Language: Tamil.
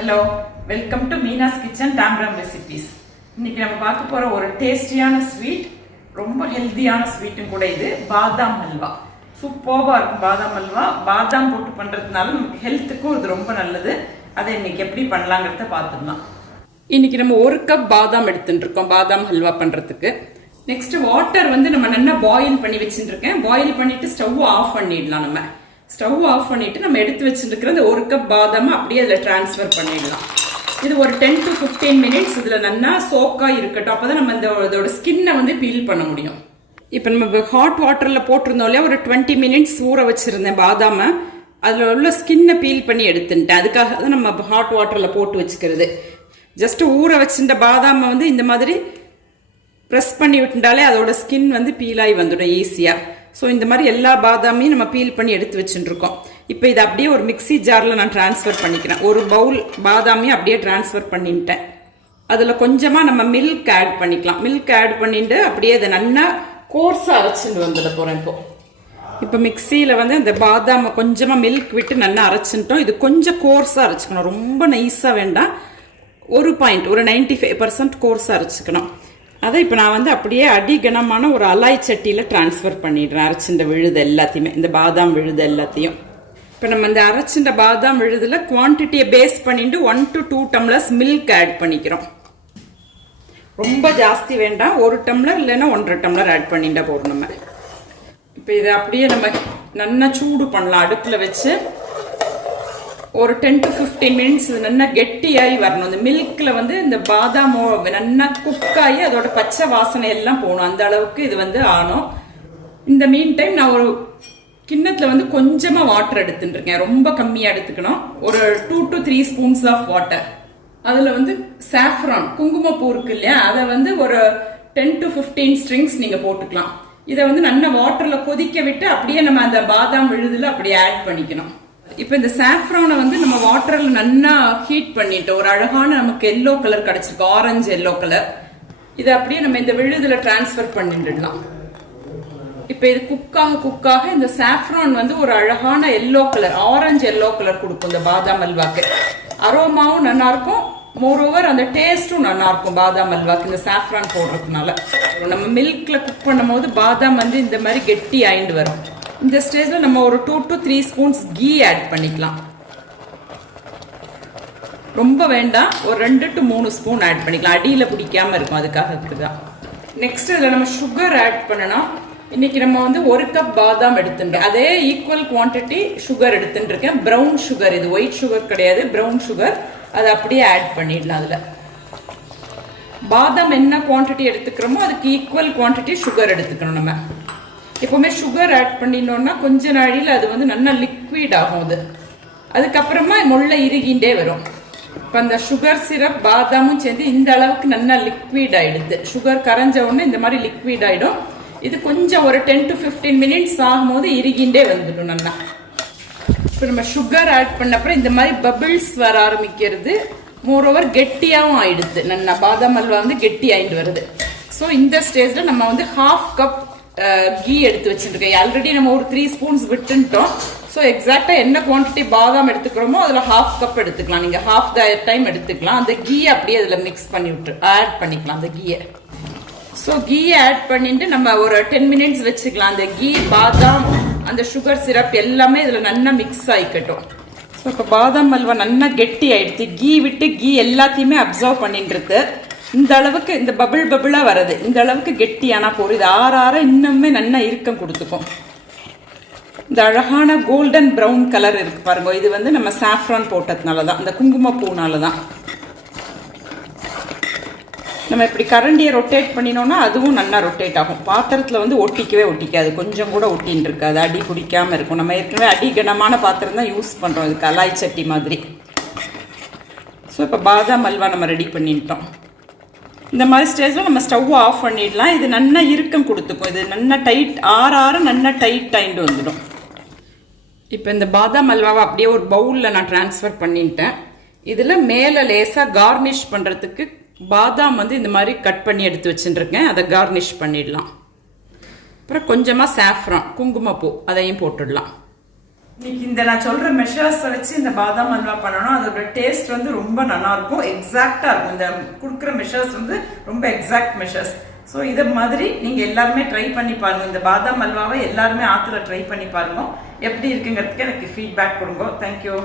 Hello, welcome to Meena's kitchen Tambaram recipes. இன்னைக்கு நம்ம பார்க்க போற ஒரு டேஸ்டியான ஸ்வீட், ரொம்ப ஹெல்தியான ஸ்வீட்டும் கூட. இது பாதாம் ஹல்வா. சூப்பர்வா இருக்கும் பாதாம் ஹல்வா. பாதாம் போட்டு பண்றதுனால நமக்கு ஹெல்த்துக்கும் இது ரொம்ப நல்லது. அதை இன்னைக்கு எப்படி பண்ணலாங்கிறத பார்த்துடலாம். இன்னைக்கு நம்ம 1 கப் பாதாம் எடுத்துட்டு இருக்கோம் பாதாம் ஹல்வா பண்றதுக்கு. நெக்ஸ்ட் வாட்டர் வந்து நம்ம நல்லா பாயில் பண்ணி வச்சுட்டு இருக்கேன். பாயில் பண்ணிட்டு ஸ்டவ் ஆஃப் பண்ணிடலாம். நம்ம ஸ்டவ் ஆஃப் பண்ணிட்டு நம்ம எடுத்து வச்சுருக்கிற அந்த 1 கப் பாதாம் அப்படியே அதில் டிரான்ஸ்ஃபர் பண்ணிடலாம். இது ஒரு 10 to 15 மினிட்ஸ் இதில் நல்லா சோக்காக இருக்கட்டும். அப்போ தான் நம்ம இதோட ஸ்கின்னை வந்து பீல் பண்ண முடியும். இப்போ நம்ம ஹாட் வாட்டரில் போட்டிருந்தோம் இல்லையா, ஒரு 20 மினிட்ஸ் ஊற வச்சுருந்தேன் பாதாமை. அதில் உள்ள ஸ்கின்னை பீல் பண்ணி எடுத்துட்டேன். அதுக்காக தான் நம்ம ஹாட் வாட்டரில் போட்டு வச்சுக்கிறது. ஜஸ்ட் ஊற வச்சுட்ட பாதாமை வந்து இந்த மாதிரி ப்ரெஸ் பண்ணி விட்டுட்டாலே அதோட ஸ்கின் வந்து பீல் ஆகி வந்துடும் ஈஸியாக. ஸோ இந்த மாதிரி எல்லா பாதாமையும் நம்ம பீல் பண்ணி எடுத்து வச்சுட்டுருக்கோம். இப்போ இதை அப்படியே ஒரு மிக்சி ஜாரில் நான் ட்ரான்ஸ்ஃபர் பண்ணிக்கிறேன். ஒரு பவுல் பாதாமையும் அப்படியே ட்ரான்ஸ்ஃபர் பண்ணிட்டேன். அதில் கொஞ்சமாக நம்ம மில்க் ஆட் பண்ணிக்கலாம். மில்க் ஆட் பண்ணிட்டு அப்படியே அதை நல்லா கோர்ஸாக அரைச்சிட்டு வந்துட போகிறேன். இப்போ மிக்சியில் வந்து அந்த பாதாமை கொஞ்சமாக மில்க் விட்டு நல்லா அரைச்சிட்டோம். இது கொஞ்சம் கோர்ஸாக அரைச்சிக்கணும், ரொம்ப நைஸாக வேண்டாம். ஒரு 95% கோர்ஸாக அரைச்சிக்கணும். அதை இப்போ நான் வந்து அப்படியே அடிகனமான ஒரு அலாய் சட்டியில் டிரான்ஸ்ஃபர் பண்ணிடுறேன். அரைச்சின்ற விழுது எல்லாத்தையுமே, இந்த பாதாம் விழுது எல்லாத்தையும். இப்போ நம்ம இந்த அரைச்சின்ற பாதாம் விழுதில் குவான்டிட்டியை பேஸ் பண்ணிட்டு 1 to 2 டம்ளர்ஸ் மில்க் ஆட் பண்ணிக்கிறோம். ரொம்ப ஜாஸ்தி வேண்டாம், 1 டம்ளர் இல்லைன்னா 1.5 டம்ளர் ஆட் பண்ணிட்டா போதும். நம்ம இப்போ இதை அப்படியே நம்ம நல்லா சூடு பண்ணலாம். அடுப்பில் வச்சு ஒரு 10 to 15 மினிட்ஸ் நல்லா கெட்டியாகி வரணும். இந்த மில்கில் வந்து இந்த பாதாமோ நல்லா குக்காகி அதோட பச்சை வாசனை எல்லாம் போகணும். அந்த அளவுக்கு இது வந்து ஆனும். இந்த மீன் டைம் நான் ஒரு கிண்ணத்தில் வந்து கொஞ்சமாக வாட்டர் எடுத்துட்டுருக்கேன். ரொம்ப கம்மியாக எடுத்துக்கணும். ஒரு 2 to 3 ஸ்பூன்ஸ் ஆஃப் வாட்டர். அதில் வந்து சாஃப்ரான் குங்குமப்பூ இருக்கு இல்லையா, அதை வந்து ஒரு 10 to 15 ஸ்ட்ரிங்ஸ் நீங்கள் போட்டுக்கலாம். இதை வந்து நல்லா வாட்டரில் கொதிக்க விட்டு அப்படியே நம்ம அந்த பாதாம் விழுதில் அப்படியே ஆட் பண்ணிக்கணும். இப்போ இந்த சாஃப்ரானை வந்து நம்ம வாட்டரில் நல்லா ஹீட் பண்ணிட்டோம். ஒரு அழகான நமக்கு எல்லோ கலர் கிடைச்சிருக்கு, ஆரஞ்சு எல்லோ கலர். இதை அப்படியே நம்ம இந்த விழுதில் டிரான்ஸ்ஃபர் பண்ணிடலாம். இப்போ இது குக்காக இந்த சாஃப்ரான் வந்து ஒரு அழகான yellow colour, orange yellow colour கொடுக்கும் இந்த பாதாம் அல்வாக்கு. அரோமாவும் நல்லா இருக்கும், மோரோவர் அந்த டேஸ்டும் நல்லா இருக்கும் பாதாம் அல்வாக்கு இந்த சாஃப்ரான் போடுறதுனால. நம்ம மில்க்ல குக் பண்ணும் போது பாதாம் வந்து இந்த மாதிரி கெட்டி ஆயிண்டு வரும். இந்த ஸ்டேஜில் நம்ம ஒரு 2 to 3 ஸ்பூன்ஸ் கீ ஆட் பண்ணிக்கலாம். ரொம்ப வேண்டாம், ஒரு 2 to 3 ஸ்பூன் ஆட் பண்ணிக்கலாம். அடியில் பிடிக்காம இருக்கும், அதுக்காக இருக்குதான். நெக்ஸ்ட் இதில் நம்ம சுகர் ஆட் பண்ணணும். இன்னைக்கு நம்ம வந்து 1 கப் பாதாம் எடுத்துட்டேன். அதே ஈக்குவல் குவான்டிட்டி சுகர் எடுத்துட்டு இருக்கேன். ப்ரௌன் சுகர், இது ஒயிட் சுகர் கிடையாது, ப்ரௌன் சுகர். அதை அப்படியே ஆட் பண்ணிடலாம். அதில் பாதாம் என்ன குவான்டிட்டி எடுத்துக்கிறோமோ அதுக்கு ஈக்குவல் குவான்டிட்டி சுகர் எடுத்துக்கணும். நம்ம எப்பவுமே சுகர் ஆட் பண்ணினோம்னா கொஞ்ச நாளில் அது வந்து நல்லா லிக்விட் ஆகும். அதுக்கப்புறமா முள்ள இறுகிண்டே வரும். இப்போ அந்த சுகர் சிரப் பாதாமும் சேர்ந்து இந்த அளவுக்கு நல்லா லிக்விட் ஆயிடுது. சுகர் கரைஞ்ச உடனே இந்த மாதிரி லிக்விட் ஆயிடும். இது கொஞ்சம் ஒரு 10 to 15 மினிட்ஸ் ஆகும்போது இறுகிண்டே வந்துடும் நல்லா. இப்போ நம்ம சுகர் ஆட் பண்ண அப்புறம் இந்த மாதிரி பபிள்ஸ் வர ஆரம்பிக்கிறது. மோரோவர் கெட்டியாகவும் ஆயிடுது. நல்லா பாதாம் அல்வா வந்து கெட்டி ஆயிட்டு வருது. ஸோ இந்த ஸ்டேஜில் நம்ம வந்து 1/2 கப் கீ எடுத்து வச்சுருக்கேன். ஆல்ரெடி நம்ம ஒரு 3 ஸ்பூன்ஸ் விட்டுட்டோம். ஸோ எக்ஸாக்டாக என்ன குவான்டிட்டி பாதாம் எடுத்துக்கிறோமோ அதில் 1/2 கப் எடுத்துக்கலாம். நீங்கள் ஹாஃப் த டைம் எடுத்துக்கலாம். அந்த கீயை அப்படியே அதில் மிக்ஸ் பண்ணி விட்டு ஆட் பண்ணிக்கலாம் அந்த கீயை. ஸோ கீயை ஆட் பண்ணிட்டு நம்ம ஒரு 10 மினிட்ஸ் வச்சுக்கலாம். அந்த கீ, பாதாம், அந்த சுகர் சிரப் எல்லாமே இதில் நல்லா மிக்ஸ் ஆகிக்கட்டும். ஸோ இப்போ பாதாம் அல்வா நல்லா கெட்டி ஆயிடுச்சு. கீ விட்டு கீ எல்லாத்தையுமே அப்சர்வ் பண்ணிட்டு இருக்கு. இந்த அளவுக்கு இந்த பபிளாக வருது. இந்த அளவுக்கு கெட்டியானா போதும். இது ஆற இன்னுமே நல்லா இறுக்கம் கொடுத்துக்கும். இந்த அழகான கோல்டன் ப்ரௌன் கலர் இருக்கு பாருங்க. இது வந்து நம்ம சாஃப்ரான் போட்டதுனால தான், இந்த குங்குமப்பூனால தான். நம்ம இப்படி கரண்டியை ரொட்டேட் பண்ணினோம்னா அதுவும் நல்லா ரொட்டேட் ஆகும். பாத்திரத்தில் வந்து ஒட்டிக்காது, கொஞ்சம் கூட ஒட்டின்னு இருக்காது, அடி பிடிக்காம இருக்கும். நம்ம ஏற்கனவே அடி கனமான பாத்திரம் தான் யூஸ் பண்ணுறோம், இது கலாய் சட்டி மாதிரி. ஸோ இப்போ பாதாம் அல்வா நம்ம ரெடி பண்ணிட்டோம். இந்த மாதிரி ஸ்டேஜில் நம்ம ஸ்டவ் ஆஃப் பண்ணிடலாம். இது நல்லா இறுக்கம் கொடுத்துக்கும். இது நல்லா டைட் ஆற நல்லா டைட் ஆகிட்டு வந்துடும். இப்போ இந்த பாதாம் அல்வாவை அப்படியே ஒரு பவுலில் நான் ட்ரான்ஸ்ஃபர் பண்ணிட்டேன். இதில் மேலே லேசாக கார்னிஷ் பண்ணுறதுக்கு பாதாம் வந்து இந்த மாதிரி கட் பண்ணி எடுத்து வச்சுட்டுருக்கேன். அதை கார்னிஷ் பண்ணிடலாம். அப்புறம் கொஞ்சமாக சாஃப்ரான் குங்குமப்பூ அதையும் போட்டுடலாம். இன்னைக்கு இந்த நான் சொல்ற மெஷர்ஸ் வச்சு இந்த பாதாம் அல்வா பண்ணணும். அதோட டேஸ்ட் வந்து ரொம்ப நல்லா இருக்கும், எக்ஸாக்டா இருக்கும். இந்த கொடுக்குற மெஷர்ஸ் வந்து ரொம்ப எக்ஸாக்ட் மெஷர்ஸ். ஸோ இதை மாதிரி நீங்க எல்லாருமே ட்ரை பண்ணி பாருங்க. இந்த பாதாம் அல்வாவை எல்லாருமே ஆத்துல ட்ரை பண்ணி பாருங்க. எப்படி இருக்குங்கிறதுக்கு எனக்கு ஃபீட்பேக் கொடுங்க. தேங்க்யூ.